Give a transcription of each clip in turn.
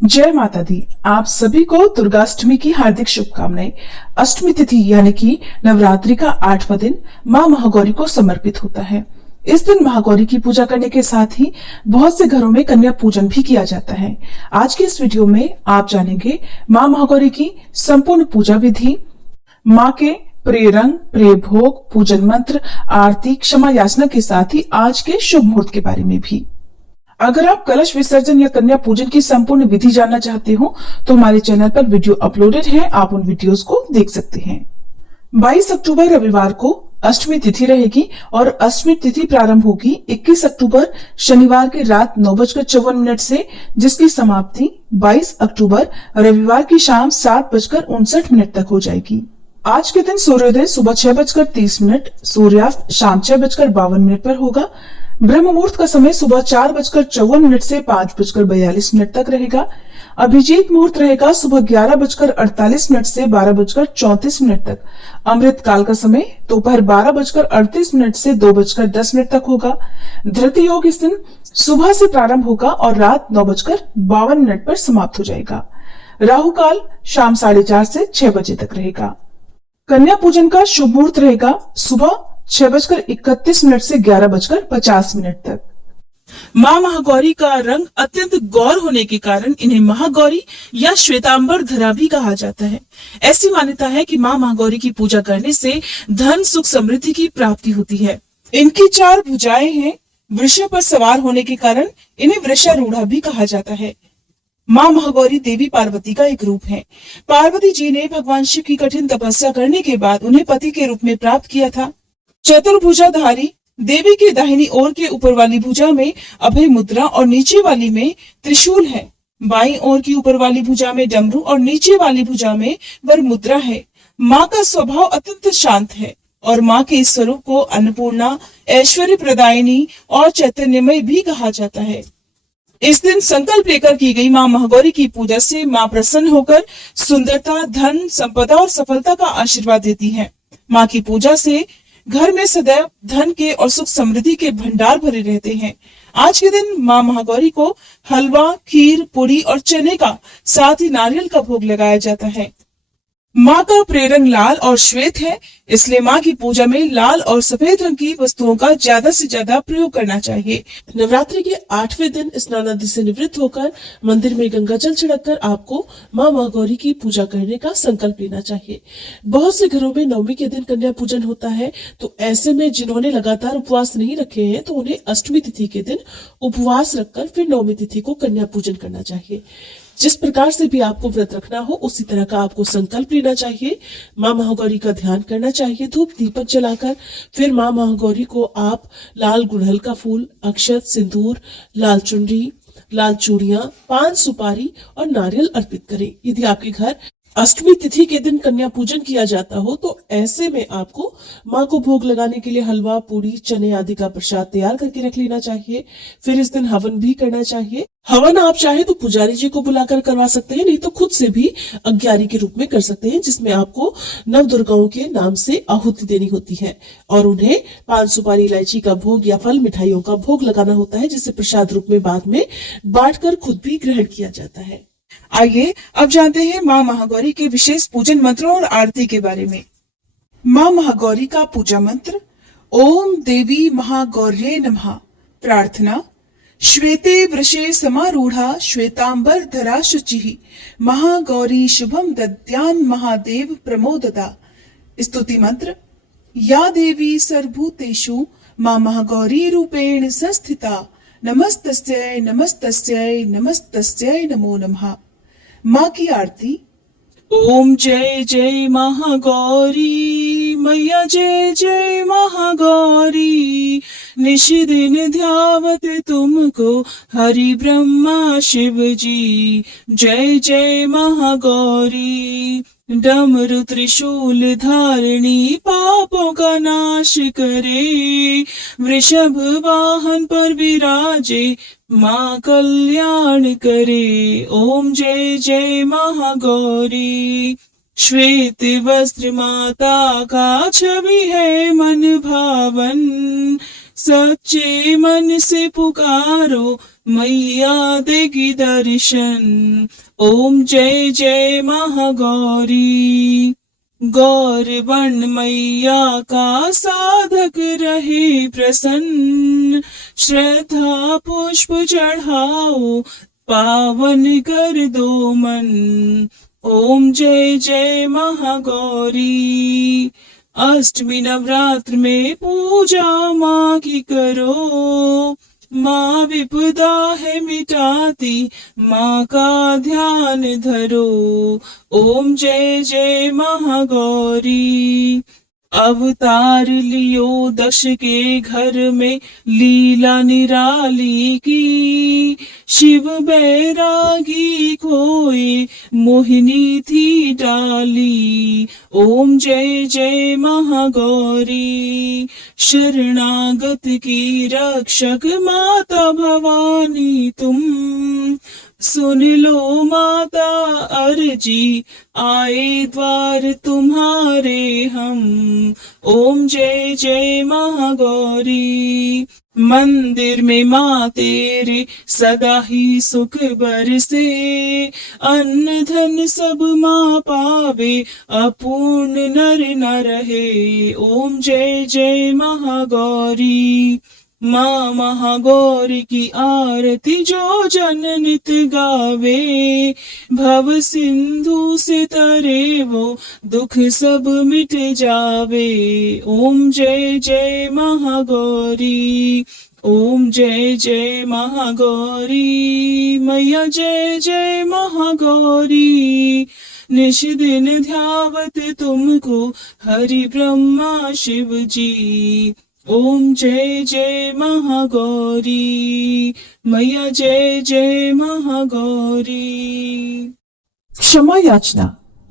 जय माता दी। आप सभी को दुर्गाष्टमी की हार्दिक शुभकामनाएं। अष्टमी तिथि यानी कि नवरात्रि का 8वां दिन मां महागौरी को समर्पित होता है। इस दिन महागौरी की पूजा करने के साथ ही बहुत से घरों में कन्या पूजन भी किया जाता है। आज के इस वीडियो में आप जानेंगे मां महागौरी की संपूर्ण पूजा विधि, मां के प्रिय रंग, प्रिय भोग, पूजन मंत्र, आरती, क्षमा याचना के साथ ही आज के शुभ मुहूर्त के बारे में भी। अगर आप कलश विसर्जन या कन्या पूजन की संपूर्ण विधि जानना चाहते हो तो हमारे चैनल पर वीडियो अपलोडेड है, आप उन वीडियोस को देख सकते हैं। 22 अक्टूबर रविवार को अष्टमी तिथि रहेगी और अष्टमी तिथि प्रारंभ होगी 21 अक्टूबर शनिवार की रात 9:54 से, जिसकी समाप्ति 22 अक्टूबर रविवार की शाम 7:59 तक हो जाएगी। आज के दिन सूर्योदय सुबह 6:30, सूर्यास्त शाम 6:52 पर होगा। ब्रह्म मुहूर्त का समय सुबह 4:54 से 5:42 तक रहेगा। अभिजीत मुहूर्त रहेगा सुबह 11:48 से 12:34 तक। अमृत काल का समय दोपहर 12:38 से 2:10 तक होगा। धृति योग इस दिन सुबह से प्रारंभ होगा और रात 9:52 पर समाप्त हो जाएगा। राहु काल शाम 4:30 से 6 बजे तक रहेगा। कन्या पूजन का शुभ मुहूर्त रहेगा सुबह 6:31 से 11:50 तक। मां महागौरी का रंग अत्यंत गौर होने के कारण इन्हें महागौरी या श्वेतांबर धरा भी कहा जाता है। ऐसी मान्यता है कि मां महागौरी की पूजा करने से धन, सुख, समृद्धि की प्राप्ति होती है। इनकी 4 भुजाएं हैं। वृषभ पर सवार होने के कारण इन्हें वृषारूढ़ा भी कहा जाता है। मां महागौरी देवी पार्वती का एक रूप है। पार्वती जी ने भगवान शिव की कठिन तपस्या करने के बाद उन्हें पति के रूप में प्राप्त किया था। चतुर्भुजाधारी देवी के दाहिनी ओर के ऊपर वाली भुजा में अभय मुद्रा और नीचे वाली में त्रिशूल है। बाईं ओर की ऊपर वाली भुजा में डमरू और नीचे वाली भुजा में वर मुद्रा है। माँ का स्वभाव अत्यंत शांत है और माँ के इस स्वरूप को अन्नपूर्णा, ऐश्वर्य प्रदायिनी और चैतन्यमय भी कहा जाता है। इस दिन संकल्प लेकर की गई मां महागौरी की पूजा से मां प्रसन्न होकर सुंदरता, धन, संपदा और सफलता का आशीर्वाद देती है। मां की पूजा से घर में सदैव धन के और सुख समृद्धि के भंडार भरे रहते हैं। आज के दिन मां महागौरी को हलवा, खीर, पूरी और चने का साथ ही नारियल का भोग लगाया जाता है। माँ का प्रिय रंग लाल और श्वेत है, इसलिए माँ की पूजा में लाल और सफेद रंग की वस्तुओं का ज्यादा से ज्यादा प्रयोग करना चाहिए। नवरात्रि के 8वें दिन स्नान आदि से निवृत्त होकर मंदिर में गंगा जल छिड़ककर आपको माँ महागौरी की पूजा करने का संकल्प लेना चाहिए। बहुत से घरों में नवमी के दिन कन्या पूजन होता है, तो ऐसे में जिन्होंने लगातार उपवास नहीं रखे हैं तो उन्हें अष्टमी तिथि के दिन उपवास रखकर फिर नवमी तिथि को कन्या पूजन करना चाहिए। जिस प्रकार से भी आपको व्रत रखना हो उसी तरह का आपको संकल्प लेना चाहिए। माँ महागौरी का ध्यान करना चाहिए धूप दीपक जलाकर। फिर माँ महागौरी को आप लाल गुड़हल का फूल, अक्षत, सिंदूर, लाल चुनरी, लाल चूड़ियां, पान, सुपारी और नारियल अर्पित करें। यदि आपके घर अष्टमी तिथि के दिन कन्या पूजन किया जाता हो तो ऐसे में आपको माँ को भोग लगाने के लिए हलवा, पूरी, चने आदि का प्रसाद तैयार करके रख लेना चाहिए। फिर इस दिन हवन भी करना चाहिए। हवन आप चाहे तो पुजारी जी को बुलाकर करवा सकते हैं, नहीं तो खुद से भी अज्ञारी के रूप में कर सकते हैं, जिसमें आपको नव दुर्गाओं के नाम से आहुति देनी होती है और उन्हें पान, सुपारी, इलायची का भोग या फल मिठाइयों का भोग लगाना होता है, जिसे प्रसाद रूप में बाद में बांटकर खुद भी ग्रहण किया जाता है। आइए अब जानते हैं मां महागौरी के विशेष पूजन मंत्रों और आरती के बारे में। मां महागौरी का पूजा मंत्र: ओम देवी महागौर्ये नमः। प्रार्थना: श्वेते वृषे समारूढ़ा श्वेतांबर धरा शुचिः महागौरी शुभम दद्यान महादेव प्रमोददा। स्तुति मंत्र: या देवी सर्वभूतेषु मां महागौरी रूपेण संस्थिता नमस्तस्यै नमस्तस्यै नमस्तस्यै नमो नमः। माँ की आरती: ओम जय जय महागौरी मैया, जय जय महागौरी। निशिदिन ध्यावत तुमको हरि ब्रह्मा शिव जी। जय जय महागौरी। डमरु त्रिशूल धारिणी पापों का नाश करे। वृषभ वाहन पर विराजे माँ कल्याण करे। ओम जय जय महागौरी। श्वेत वस्त्र माता का छवि है मन भावन। सच्चे मन से पुकारो मैया देगी दर्शन। ओम जय जय महागौरी। गौर बन मैया का साधक रहे प्रसन्न, श्रद्धा पुष्प चढ़ाओ पावन कर दो मन। ओम जय जय महागौरी। अष्टमी नवरात्र में पूजा माँ की करो, माँ विपदा है मिटाती, माँ का ध्यान धरो। ओम जय जय महागौरी। अवतार लियो दक्ष के घर में लीला निराली की, शिव बैरागी कोई मोहिनी थी डाली। ओम जय जय महागौरी। शरणागत की रक्षक माता भवानी तुम, सुन लो माता अर्जी, आए द्वार तुम्हारे हम। ओम जय जय महागौरी। मंदिर में माँ तेरे सदा ही सुख बरसे, अन्न धन सब माँ पावे, अपूर्ण नर न रहे। ओम जय जय महागौरी। माँ महागौरी की आरती जो जन नित गावे, भव सिंधु से तरे वो दुख सब मिट जावे। ओम जय जय महागौरी। ओम जय जय महागौरी। मैया जय जय महागौरी। निश दिन ध्यावत तुमको हरि ब्रह्मा शिव जी। ओम जय जय महागौरी। मैया जय जय महागौरी। क्षमा याचना।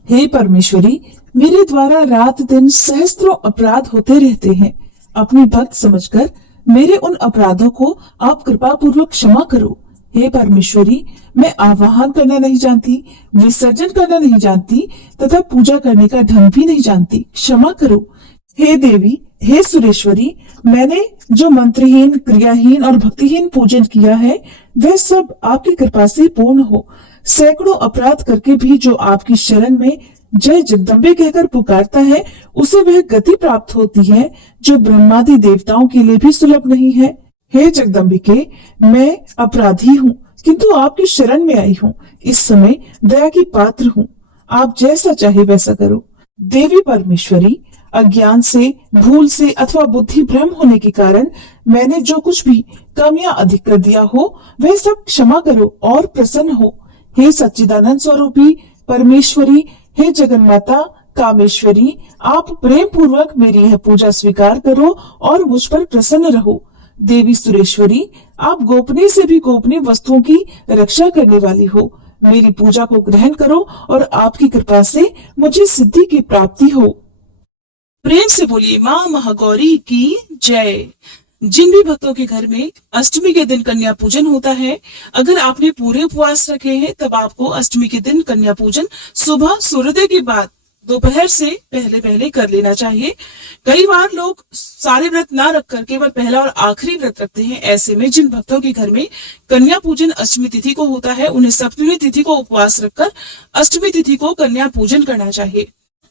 हे परमेश्वरी, मेरे द्वारा रात दिन सहस्त्रों अपराध होते रहते हैं। अपनी भक्त समझकर मेरे उन अपराधों को आप कृपा पूर्वक क्षमा करो। हे परमेश्वरी, मैं आवाहन करना नहीं जानती, विसर्जन करना नहीं जानती तथा पूजा करने का ढंग भी नहीं जानती, क्षमा करो। हे देवी, हे सुरेश्वरी, मैंने जो मंत्रहीन, क्रियाहीन और भक्तिहीन पूजन किया है वह सब आपकी कृपा से पूर्ण हो। सैकड़ों अपराध करके भी जो आपकी शरण में जय जगदम्बे कहकर पुकारता है, उसे वह गति प्राप्त होती है जो ब्रह्मादि देवताओं के लिए भी सुलभ नहीं है। हे जगदम्बिके, मैं अपराधी हूँ किंतु आपकी शरण में आई हूँ। इस समय दया की पात्र हूँ, आप जैसा चाहे वैसा करो। देवी परमेश्वरी, अज्ञान से, भूल से अथवा बुद्धि भ्रम होने के कारण मैंने जो कुछ भी कमियां अधिक कर दिया हो वह सब क्षमा करो और प्रसन्न हो। हे सच्चिदानंद स्वरूपी परमेश्वरी, हे जगन्माता कामेश्वरी, आप प्रेम पूर्वक मेरी यह पूजा स्वीकार करो और मुझ पर प्रसन्न रहो। देवी सुरेश्वरी, आप गोपनीय से भी गोपनीय वस्तुओं की रक्षा करने वाली हो। मेरी पूजा को ग्रहण करो और आपकी कृपा से मुझे सिद्धि की प्राप्ति हो। प्रेम से बोलिए माँ महागौरी की जय। जिन भी भक्तों के घर में अष्टमी के दिन कन्या पूजन होता है, अगर आपने पूरे उपवास रखे हैं तब आपको अष्टमी के दिन कन्या पूजन सुबह सूर्योदय के बाद दोपहर से पहले पहले कर लेना चाहिए। कई बार लोग सारे व्रत ना रखकर केवल पहला और आखिरी व्रत रखते हैं। ऐसे में जिन भक्तों के घर में कन्या पूजन अष्टमी तिथि को होता है, उन्हें सप्तमी तिथि को उपवास रखकर अष्टमी तिथि को कन्या पूजन करना चाहिए।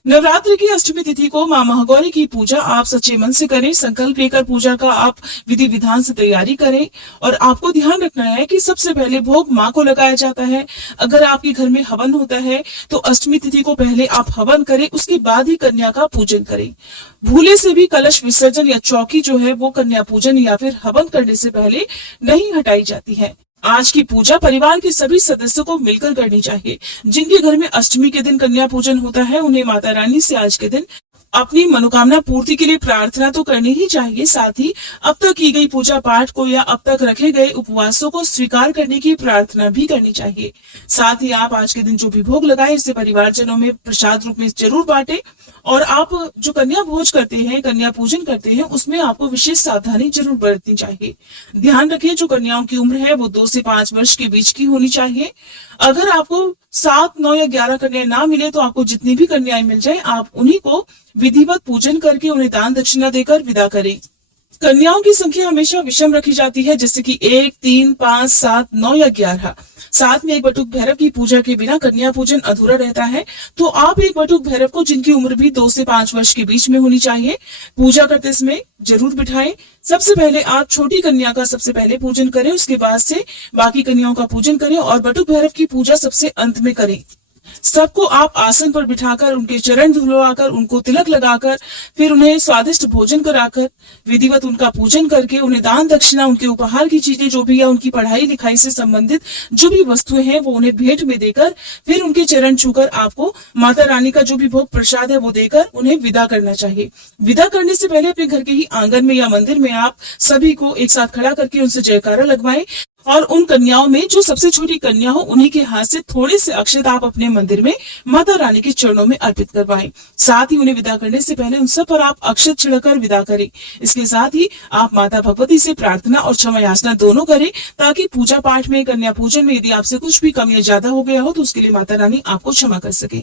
नवरात्रि की अष्टमी तिथि को माँ महागौरी की पूजा आप सच्चे मन से करें। संकल्प लेकर पूजा का आप विधि विधान से तैयारी करें और आपको ध्यान रखना है कि सबसे पहले भोग माँ को लगाया जाता है। अगर आपके घर में हवन होता है तो अष्टमी तिथि को पहले आप हवन करें, उसके बाद ही कन्या का पूजन करें। भूले से भी कलश विसर्जन या चौकी जो है वो कन्या पूजन या फिर हवन करने से पहले नहीं हटाई जाती है। आज की पूजा परिवार के सभी सदस्यों को मिलकर करनी चाहिए। जिनके घर में अष्टमी के दिन कन्या पूजन होता है, उन्हें माता रानी से आज के दिन अपनी मनोकामना पूर्ति के लिए प्रार्थना तो करनी ही चाहिए, साथ ही अब तक की गई पूजा पाठ को या अब तक रखे गए उपवासों को स्वीकार करने की प्रार्थना भी करनी चाहिए। साथ ही आप आज के दिन जो भी भोग लगाए इसे परिवारजनों में प्रसाद रूप में जरूर बांटें और आप जो कन्या भोज करते हैं, कन्या पूजन करते हैं, उसमें आपको विशेष सावधानी जरूर बरतनी चाहिए। ध्यान रखें जो कन्याओं की उम्र है वो 2 से 5 वर्ष के बीच की होनी चाहिए। अगर आपको 7, 9 या 11 कन्याएं ना मिले तो आपको जितनी भी कन्याएं मिल जाए आप उन्हीं को विधिवत पूजन करके उन्हें दान दक्षिणा देकर विदा करें। कन्याओं की संख्या हमेशा विषम रखी जाती है, जैसे कि 1, 3, 5, 7, 9 या 11। साथ में एक बटुक भैरव की पूजा के बिना कन्या पूजन अधूरा रहता है। तो आप एक बटुक भैरव को, जिनकी उम्र भी 2 से 5 वर्ष के बीच में होनी चाहिए, पूजा करते समय जरूर बिठाएं। सबसे पहले आप छोटी कन्या का सबसे पहले पूजन करें, उसके बाद से बाकी कन्याओं का पूजन करें और बटुक भैरव की पूजा सबसे अंत में करें। सबको आप आसन पर बिठाकर उनके चरण धुलवाकर, उनको तिलक लगाकर, फिर उन्हें स्वादिष्ट भोजन कराकर, विधिवत उनका पूजन करके, उन्हें दान दक्षिणा, उनके उपहार की चीजें जो भी है, उनकी पढ़ाई लिखाई से संबंधित जो भी वस्तुएं हैं वो उन्हें भेंट में देकर, फिर उनके चरण छूकर आपको माता रानी का जो भी भोग प्रसाद है वो देकर उन्हें विदा करना चाहिए। विदा करने से पहले अपने घर के ही आंगन में या मंदिर में आप सभी को एक साथ खड़ा करके उनसे जयकारा लगवाएं और उन कन्याओं में जो सबसे छोटी कन्या हो उन्हीं के हाथ से थोड़े से अक्षत आप अपने मंदिर में माता रानी के चरणों में अर्पित करवाएं। साथ ही उन्हें विदा करने से पहले उन सब पर आप अक्षत छिड़कर विदा करें। इसके साथ ही आप माता भगवती से प्रार्थना और क्षमा याचना दोनों करें, ताकि पूजा पाठ में, कन्या पूजन में यदि आपसे कुछ भी कमी या ज्यादा हो गया हो तो उसके लिए माता रानी आपको क्षमा कर सके।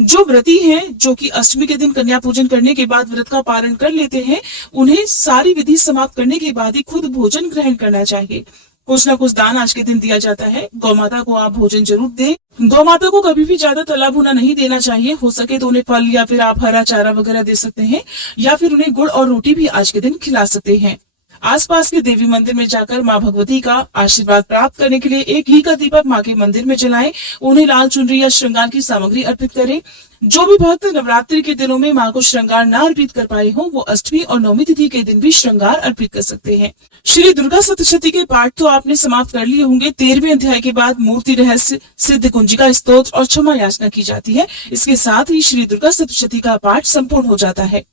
जो व्रती हैं, जो कि अष्टमी के दिन कन्या पूजन करने के बाद व्रत का पालन कर लेते हैं, उन्हें सारी विधि समाप्त करने के बाद ही खुद भोजन ग्रहण करना चाहिए। कुछ ना कुछ दान आज के दिन दिया जाता है। गौ माता को आप भोजन जरूर दें। गौ माता को कभी भी ज्यादा तला भुना नहीं देना चाहिए। हो सके तो उन्हें फल या फिर आप हरा चारा वगैरह दे सकते हैं, या फिर उन्हें गुड़ और रोटी भी आज के दिन खिला सकते हैं। आसपास के देवी मंदिर में जाकर माँ भगवती का आशीर्वाद प्राप्त करने के लिए एक घी का दीपक माँ के मंदिर में जलाएं। उन्हें लाल चुनरी या श्रृंगार की सामग्री अर्पित करें। जो भी भक्त नवरात्रि के दिनों में माँ को श्रृंगार न अर्पित कर पाए हो, वो अष्टमी और नवमी तिथि के दिन भी श्रृंगार अर्पित कर सकते हैं। श्री दुर्गा सप्तशती के पाठ तो आपने समाप्त कर लिए होंगे। 13वें अध्याय के बाद मूर्ति रहस्य, सिद्ध कुंजिका स्तोत्र और क्षमा याचना की जाती है। इसके साथ ही श्री दुर्गा सप्तशती का पाठ संपूर्ण हो जाता है।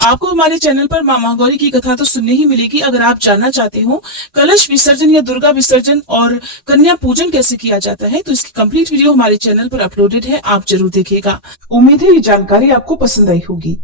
आपको हमारे चैनल पर माँ महागौरी की कथा तो सुनने ही मिलेगी। अगर आप जानना चाहते हो कलश विसर्जन या दुर्गा विसर्जन और कन्या पूजन कैसे किया जाता है, तो इसकी कंप्लीट वीडियो हमारे चैनल पर अपलोडेड है, आप जरूर देखिएगा। उम्मीद है ये जानकारी आपको पसंद आई होगी।